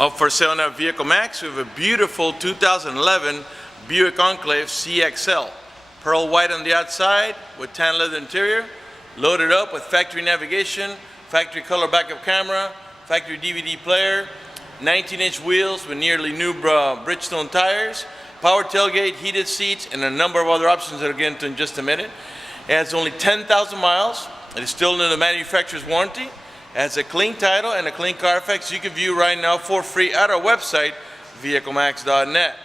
Up for sale now at Vehiclemax, we have a beautiful 2011 Buick Enclave CXL. Pearl white on the outside with tan leather interior, loaded up with factory navigation, factory color backup camera, factory DVD player, 19-inch wheels with nearly new Bridgestone tires, power tailgate, heated seats, and a number of other options that I'll get into in just a minute. It has only 10,000 miles. It is still under the manufacturer's warranty. It has a clean title and a clean Carfax you can view right now for free at our website, vehiclemax.net.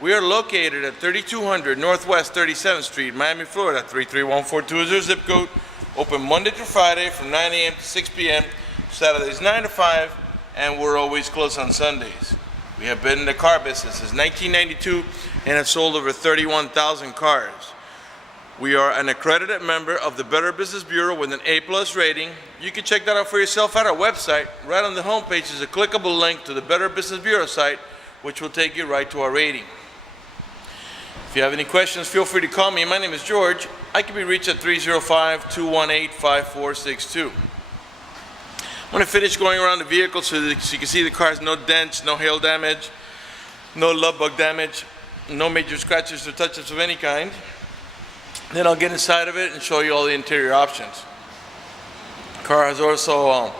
We are located at 3200 Northwest 37th Street, Miami, Florida, 33142 zip code. Open Monday through Friday from 9 a.m. to 6 p.m., Saturdays 9 to 5, and we're always closed on Sundays. We have been in the car business since 1992 and have sold over 31,000 cars. We are an accredited member of the Better Business Bureau with an A+ rating. You can check that out for yourself at our website. Right on the homepage is a clickable link to the Better Business Bureau site, which will take you right to our rating. If you have any questions, feel free to call me. My name is George. I can be reached at 305-218-5462. I'm going to finish going around the vehicle so you can see the car has no dents, no hail damage, no love bug damage, no major scratches or touch-ups of any kind. Then I'll get inside of it and show you all the interior options. The car has also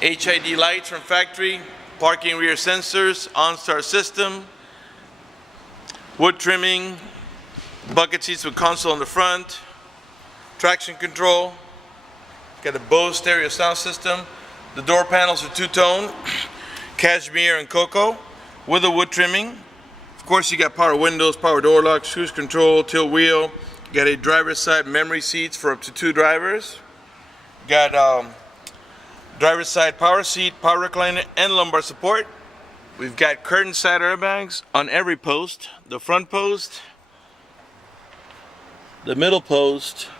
HID lights from factory, parking rear sensors, OnStar system, wood trimming, bucket seats with console in the front, traction control, got a Bose stereo sound system. The door panels are two-tone, cashmere and cocoa with a wood trimming. Of course, you got power windows, power door locks, cruise control, tilt wheel. Got a driver's side memory seats for up to 2 drivers. Got driver's side power seat, power recliner, and lumbar support. We've got curtain side airbags on every post. The front post, the middle post.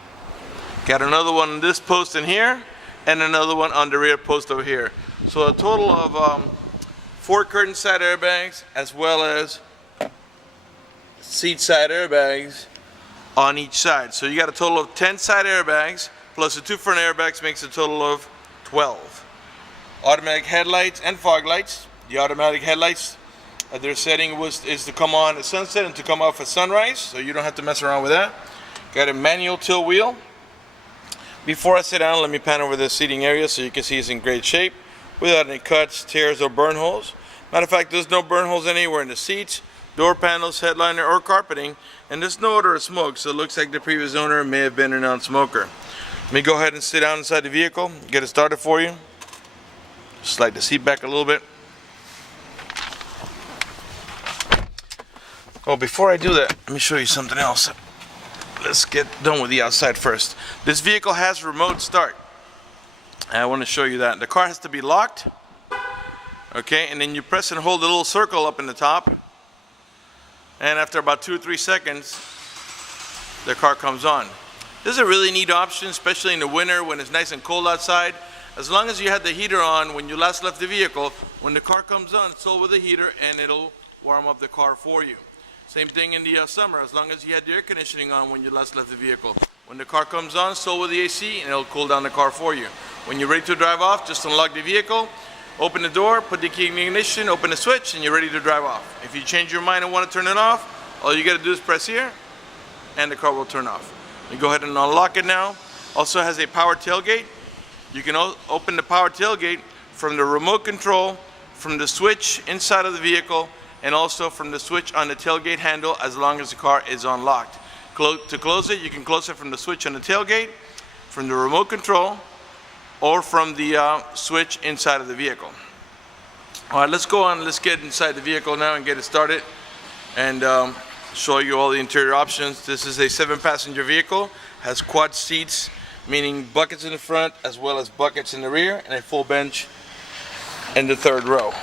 Got another one on this post in here, and another one on the rear post over here. So a total of 4 curtain side airbags, as well as seat side airbags on each side. So you got a total of 10 side airbags, plus the 2 front airbags makes a total of 12. Automatic headlights and fog lights. The automatic headlights, their setting is to come on at sunset and to come off at sunrise, so you don't have to mess around with that. Got a manual tilt wheel. Before I sit down, let me pan over the seating area so you can see it's in great shape without any cuts, tears, or burn holes. Matter of fact, there's no burn holes anywhere in the seats, door panels, headliner, or carpeting, and there's no odor of smoke, so it looks like the previous owner may have been a non-smoker. Let me go ahead and sit down inside the vehicle, get it started for you. Slide the seat back a little bit. Oh, before I do that, let me show you something else. Let's get done with the outside first. This vehicle has remote start. I want to show you that. The car has to be locked. Okay, and then you press and hold the little circle up in the top. And after about 2 or 3 seconds, the car comes on. This is a really neat option, especially in the winter when it's nice and cold outside. As long as you had the heater on when you last left the vehicle, when the car comes on, so with the heater, and it'll warm up the car for you. Same thing in the summer, as long as you had the air conditioning on when you last left the vehicle. When the car comes on, so with the AC, and it'll cool down the car for you. When you're ready to drive off, just unlock the vehicle, open the door, put the key in the ignition, open the switch, and you're ready to drive off. If you change your mind and want to turn it off, all you got to do is press here, and the car will turn off. You go ahead and unlock it now. Also has a power tailgate. You can open the power tailgate from the remote control, from the switch inside of the vehicle, and also from the switch on the tailgate handle as long as the car is unlocked. To close it, you can close it from the switch on the tailgate, from the remote control, or from the switch inside of the vehicle. All right, let's go on. Let's get inside the vehicle now and get it started and show you all the interior options. This is a 7-passenger vehicle, has quad seats, meaning buckets in the front as well as buckets in the rear, and a full bench in the 3rd row.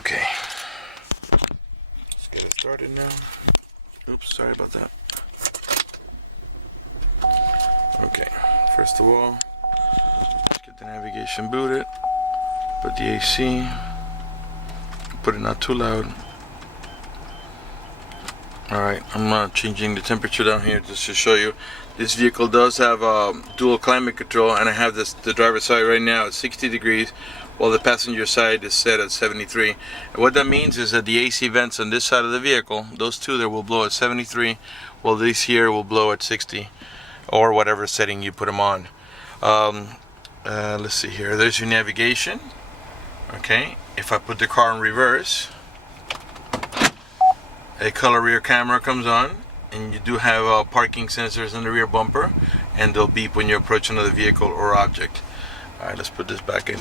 Okay, let's get it started now. Oops, sorry about that. Okay, first of all, get the navigation booted, put the AC, put it not too loud. Alright, I'm changing the temperature down here just to show you. This vehicle does have dual climate control, and I have the driver's side right now at 60 degrees while the passenger side is set at 73. And what that means is that the AC vents on this side of the vehicle, those two there, will blow at 73, while these here will blow at 60, or whatever setting you put them on. Let's see here, there's your navigation. Okay, if I put the car in reverse, a color rear camera comes on, and you do have parking sensors in the rear bumper, and they'll beep when you approach another vehicle or object. Alright, let's put this back in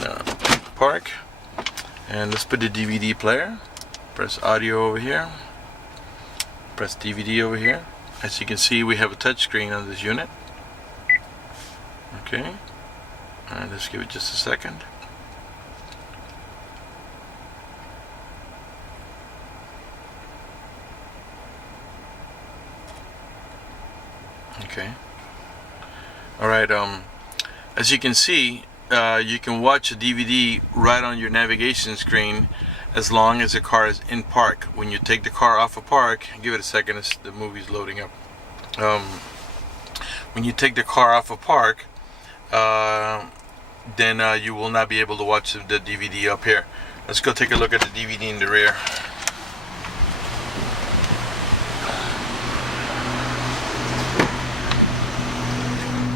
park, and let's put the DVD player. Press audio over here, press DVD over here. As you can see, we have a touch screen on this unit. Okay, and let's give it just a second. Okay. Alright, as you can see, you can watch a DVD right on your navigation screen as long as the car is in park. When you take the car off of park, give it a second, the movie's loading up. When you take the car off of park, then you will not be able to watch the DVD up here. Let's go take a look at the DVD in the rear.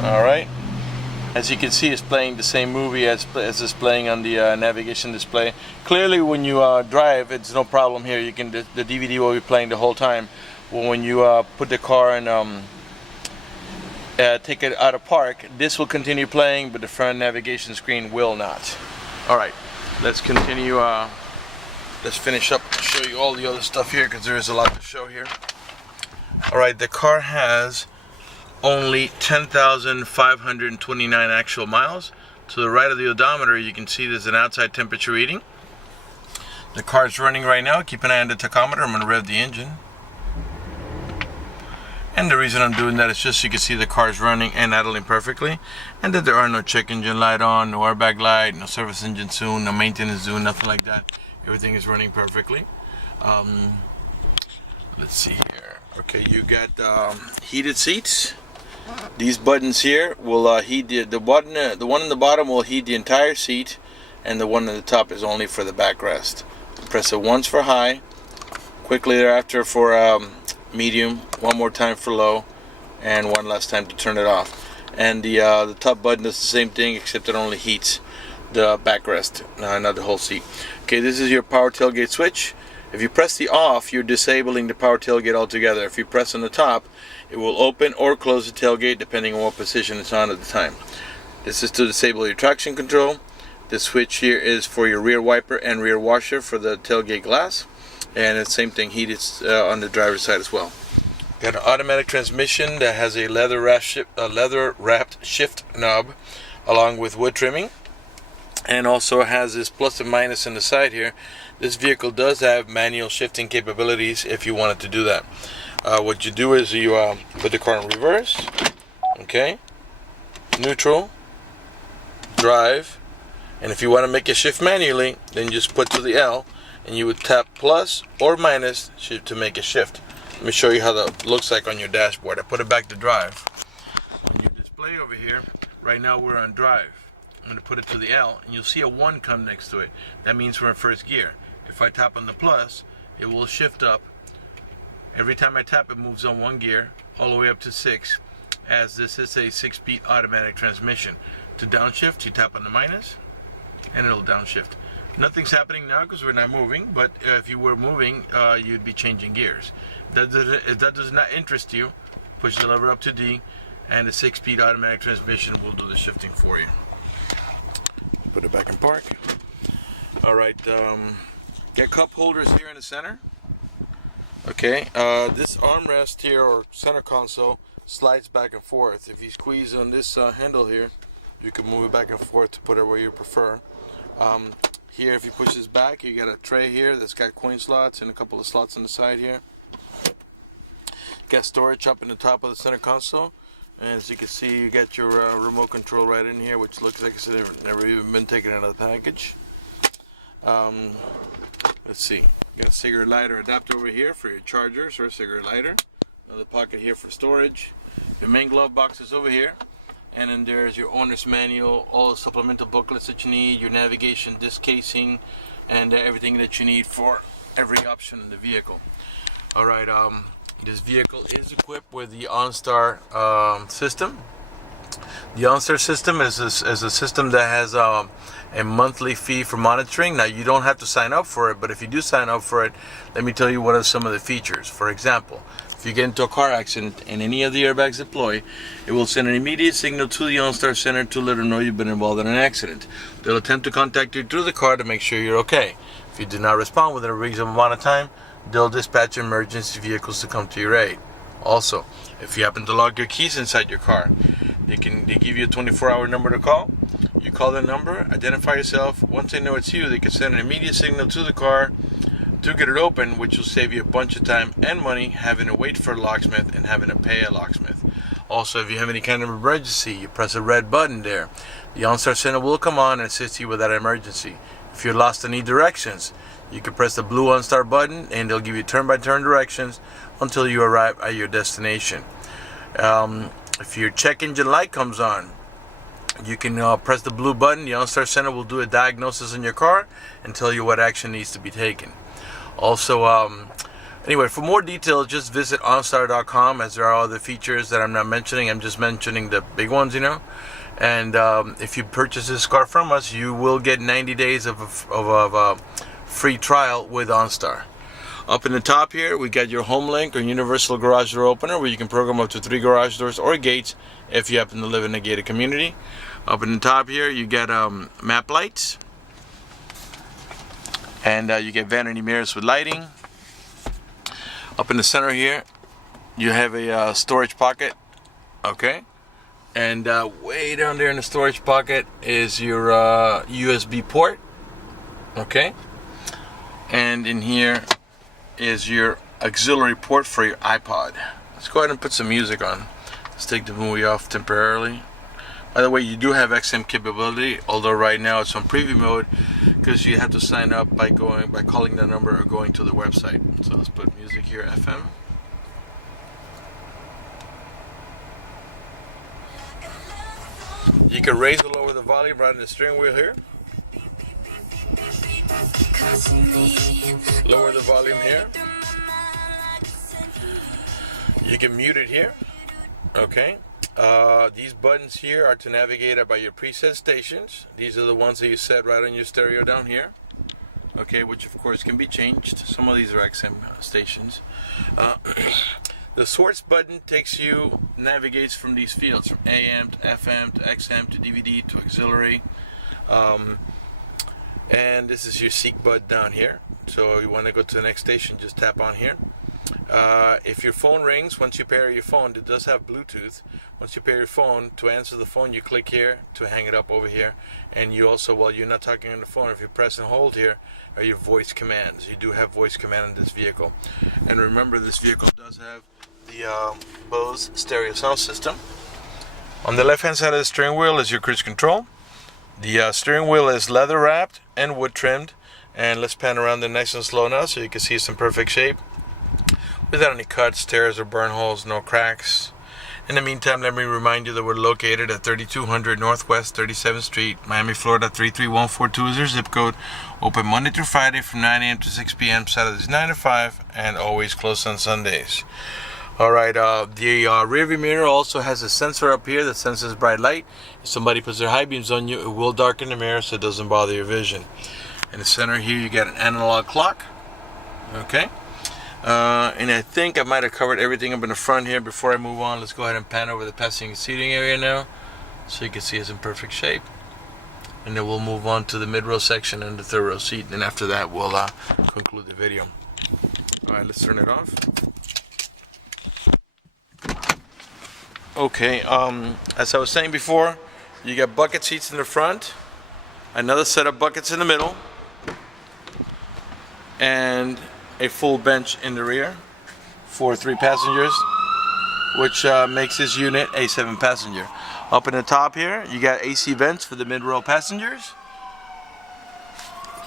Alright, as you can see, it's playing the same movie as it's playing on the navigation display. Clearly when you drive, it's no problem here. You can the DVD will be playing the whole time. Well, when you put the car and take it out of park, this will continue playing, but the front navigation screen will not. Alright, let's continue. Let's finish up and show you all the other stuff here, because there is a lot to show here. Alright, the car has only 10,529 actual miles. To the right of the odometer, you can see there's an outside temperature reading. The car is running right now. Keep an eye on the tachometer. I'm going to rev the engine. And the reason I'm doing that is just so you can see the car is running and idling perfectly, and that there are no check engine light on, no airbag light, no service engine soon, no maintenance soon, nothing like that. Everything is running perfectly. Let's see here. Okay, you got heated seats. These buttons here will heat the one in the bottom will heat the entire seat, and the one at the top is only for the backrest. Press it once for high, quickly thereafter for medium, one more time for low, and one last time to turn it off. And the top button does the same thing, except it only heats the backrest, not the whole seat. Okay, this is your power tailgate switch. If you press the off, you're disabling the power tailgate altogether. If you press on the top, it will open or close the tailgate depending on what position it's on at the time. This is to disable your traction control. This switch here is for your rear wiper and rear washer for the tailgate glass. And the same thing, heated on the driver's side as well. Got an automatic transmission that has a leather wrapped shift knob along with wood trimming, and also has this plus and minus in the side here. This vehicle does have manual shifting capabilities if you wanted to do that. What you do is you put the car in reverse, okay, neutral, drive, and if you want to make it shift manually, then you just put to the L, and you would tap plus or minus to make it shift. Let me show you how that looks like on your dashboard. I put it back to drive. Your display over here, right now we're on drive. I'm going to put it to the L, and you'll see a 1 come next to it. That means we're in first gear. If I tap on the plus, it will shift up. Every time I tap, it moves on 1 gear all the way up to 6, as this is a 6-speed automatic transmission. To downshift, you tap on the minus, and it'll downshift. Nothing's happening now because we're not moving, but if you were moving, you'd be changing gears. If that does not interest you, push the lever up to D, and the 6-speed automatic transmission will do the shifting for you. Put it back in park. Alright, get cup holders here in the center. Okay, this armrest here, or center console, slides back and forth. If you squeeze on this handle here, you can move it back and forth to put it where you prefer. Here, if you push this back, you got a tray here that's got coin slots and a couple of slots on the side here. Got storage up in the top of the center console, and as you can see, you get your remote control right in here, which looks like it's never even been taken out of the package. Let's see, you got a cigarette lighter adapter over here for your chargers or cigarette lighter. Another pocket here for storage. Your main glove box is over here, And then there's your owner's manual, all the supplemental booklets that you need, your navigation, disc casing, and everything that you need for every option in the vehicle. All right, this vehicle is equipped with the OnStar system. The OnStar system is a system that has a monthly fee for monitoring. Now, you don't have to sign up for it, but if you do sign up for it, let me tell you what are some of the features. For example, if you get into a car accident and any of the airbags deploy, it will send an immediate signal to the OnStar Center to let them know you've been involved in an accident. They'll attempt to contact you through the car to make sure you're okay. If you do not respond within a reasonable amount of time, they'll dispatch emergency vehicles to come to your aid. Also, if you happen to lock your keys inside your car, they give you a 24-hour number to call. You call the number, identify yourself. Once they know it's you, they can send an immediate signal to the car to get it open, which will save you a bunch of time and money having to wait for a locksmith and having to pay a locksmith. Also, if you have any kind of emergency, you press a red button there. The OnStar Center will come on and assist you with that emergency. If you're lost and need directions, you can press the blue OnStar button and they'll give you turn-by-turn directions until you arrive at your destination. If your check engine light comes on, you can press the blue button. The OnStar Center will do a diagnosis on your car and tell you what action needs to be taken. Also, anyway, for more details, just visit OnStar.com, as there are other features that I'm not mentioning. I'm just mentioning the big ones, you know. And if you purchase this car from us, you will get 90 days of a free trial with OnStar. Up in the top here, we got your home link or universal garage door opener, where you can program up to 3 garage doors or gates if you happen to live in a gated community. Up in the top here, you get map lights, and you get vanity mirrors with lighting. Up in the center here, you have a storage pocket, okay? And way down there in the storage pocket is your USB port, okay? And in here is your auxiliary port for your iPod. Let's go ahead and put some music on. Let's take the movie off temporarily. By the way, you do have XM capability, although right now it's on preview mode because you have to sign up by calling the number or going to the website. So let's put music here, FM. You can raise or lower the volume right on the steering wheel here. Lower the volume here. You can mute it here. Okay. These buttons here are to navigate by your preset stations. These are the ones that you set right on your stereo down here. Okay, which of course can be changed. Some of these are XM stations. The source button navigates from these fields, from AM to FM to XM to DVD to auxiliary. And this is your seek button down here. So you want to go to the next station, just tap on here. If your phone rings, once you pair your phone, it does have Bluetooth. Once you pair your phone, to answer the phone, you click here. To hang it up, over here. And you also, while you're not talking on the phone, if you press and hold here, are your voice commands. You do have voice command in this vehicle. And remember, this vehicle does have the Bose stereo sound system. On the left hand side of the steering wheel is your cruise control. The steering wheel is leather wrapped and wood trimmed. And let's pan around it nice and slow now so you can see it's in perfect shape, without any cuts, tears, or burn holes, no cracks. In the meantime, let me remind you that we're located at 3200 Northwest 37th Street, Miami, Florida 33142 is our zip code. Open Monday through Friday from 9 a.m. to 6 p.m., Saturdays 9 to 5, and always closed on Sundays. Alright, the rear view mirror also has a sensor up here that senses bright light. If somebody puts their high beams on you, it will darken the mirror so it doesn't bother your vision. In the center here, you get an analog clock. Okay. And I think I might have covered everything up in the front here. Before I move on, let's go ahead and pan over the passenger seating area now, so you can see it's in perfect shape. And then we'll move on to the mid-row section and the third row seat. And after that, we'll conclude the video. Alright, let's turn it off. Okay, as I was saying before, you got bucket seats in the front, another set of buckets in the middle, and a full bench in the rear for 3 passengers, which makes this unit a 7-passenger. Up in the top here, you got AC vents for the mid-row passengers.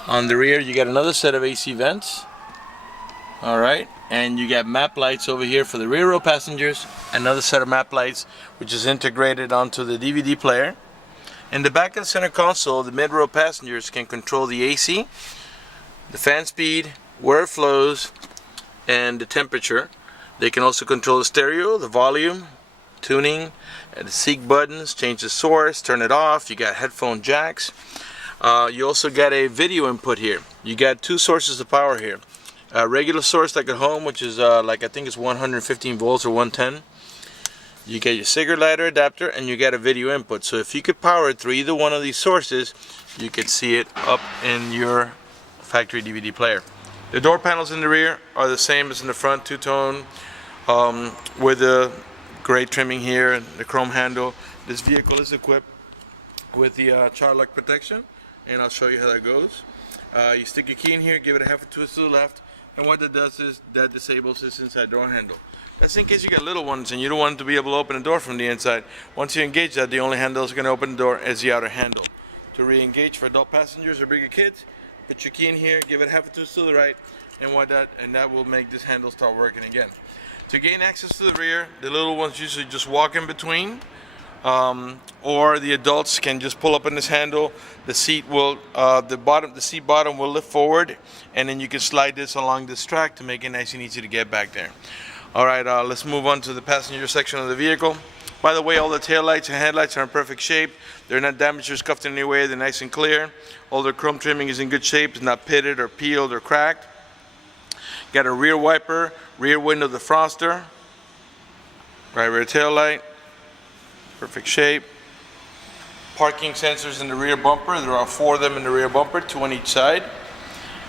On the rear, you got another set of AC vents. Alright, and you got map lights over here for the rear row passengers. Another set of map lights which is integrated onto the DVD player. In the back of the center console, the mid-row passengers can control the AC, the fan speed, where it flows, and the temperature. They can also control the stereo, the volume, tuning, the seek buttons, change the source, turn it off. You got headphone jacks. You also got a video input here. You got two sources of power here. A regular source like at home, which is like I think it's 115 volts or 110. You get your cigarette lighter adapter, and you get a video input. So if you could power it through either one of these sources, you could see it up in your factory DVD player. The door panels in the rear are the same as in the front, two-tone, with the gray trimming here and the chrome handle. This vehicle is equipped with the child lock protection, and I'll show you how that goes. You stick your key in here, give it a half a twist to the left, and what that does is that disables this inside door handle. That's in case you got little ones and you don't want them to be able to open the door from the inside. Once you engage that, the only handle that's going to open the door is the outer handle. To re-engage for adult passengers or bigger kids, put your key in here, give it a half a twist to the right, and that will make this handle start working again. To gain access to the rear, the little ones usually just walk in between, or the adults can just pull up on this handle. The seat will, the seat bottom will lift forward, and then you can slide this along this track to make it nice and easy to get back there. All right, let's move on to the passenger section of the vehicle. By the way, all the tail lights and headlights are in perfect shape. They're not damaged or scuffed in any way. They're nice and clear. All the chrome trimming is in good shape. It's not pitted or peeled or cracked. Got a rear wiper, rear window defroster, right rear tail light, perfect shape. Parking sensors in the rear bumper. There are 4 of them in the rear bumper, 2 on each side.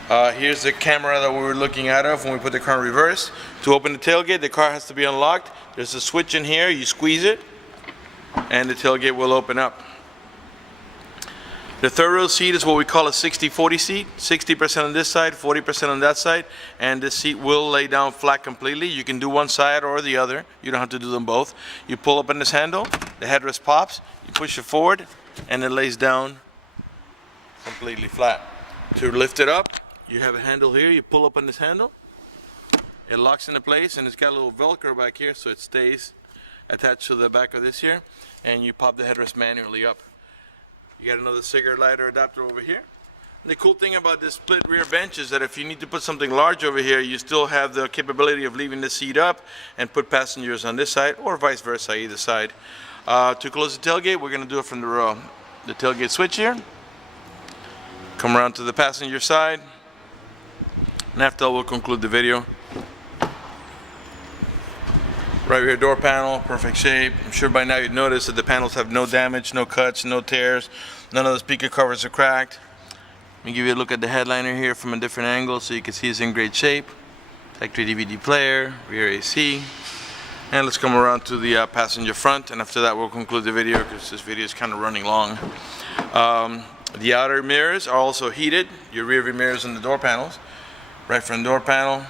Here's the camera that we were looking out of when we put the car in reverse. To open the tailgate, the car has to be unlocked. There's a switch in here. You squeeze it, and the tailgate will open up. The third row seat is what we call a 60-40 seat. 60% on this side, 40% on that side, and this seat will lay down flat completely. You can do one side or the other. You don't have to do them both. You pull up on this handle, the headrest pops, you push it forward, and it lays down completely flat. To lift it up, you have a handle here. You pull up on this handle, it locks into place, and it's got a little Velcro back here, so it stays attached to the back of this here, and you pop the headrest manually up. You got another cigarette lighter adapter over here. And the cool thing about this split rear bench is that if you need to put something large over here, you still have the capability of leaving the seat up and put passengers on this side, or vice versa, either side. To close the tailgate, we're going to do it from the tailgate switch here. Come around to the passenger side, and after that we'll conclude the video. Right rear door panel, perfect shape. I'm sure by now you've noticed that the panels have no damage, no cuts, no tears. None of the speaker covers are cracked. Let me give you a look at the headliner here from a different angle so you can see it's in great shape. Factory DVD player, rear AC. And let's come around to the passenger front, and after that we'll conclude the video because this video is kind of running long. The outer mirrors are also heated. Your rear view mirrors on the door panels. Right front door panel.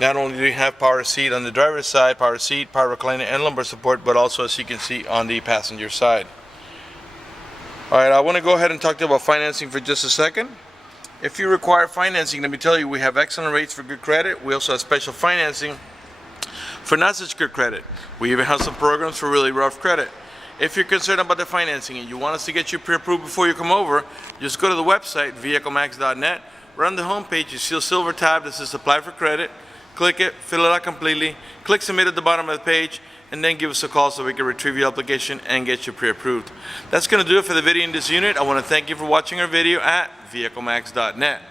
Not only do you have power seat on the driver's side, power seat, power recliner, and lumbar support, but also, as you can see, on the passenger side. Alright, I want to go ahead and talk to you about financing for just a second. If you require financing, let me tell you, we have excellent rates for good credit. We also have special financing for not such good credit. We even have some programs for really rough credit. If you're concerned about the financing and you want us to get you pre-approved before you come over, just go to the website, vehiclemax.net. Right on the home page, you see a silver tab that says Apply for Credit. Click it, fill it out completely, click Submit at the bottom of the page, and then give us a call so we can retrieve your application and get you pre-approved. That's going to do it for the video in this unit. I want to thank you for watching our video at vehiclemax.net.